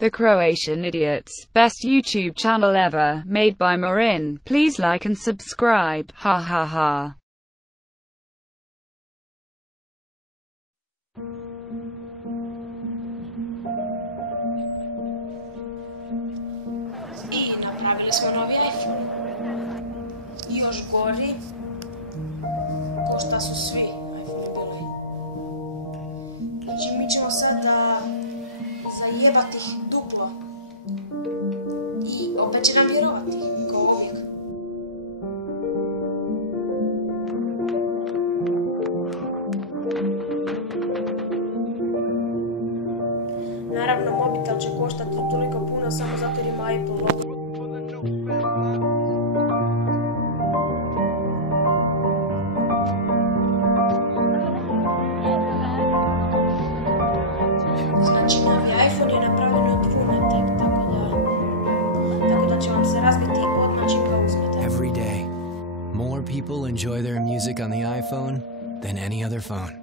The Croatian Idiots, best YouTube channel ever, made by Marin. Please like and subscribe. Ha ha ha. I napravili smo novi iPhone. Još gori, ko šta su svi iPhone bili. Znači mi ćemo sada zajebati ih duplo. I opet će nam vjerovati, kao uvijek. Naravno, mobitel će koštati toliko puno samo zato jer ima Apple logo. Znači, novi iPhone je napravljen od vune tek, tako da će vam se razbiti odmah čim ga uzmete. Every day, more people enjoy their music on the iPhone than any other phone.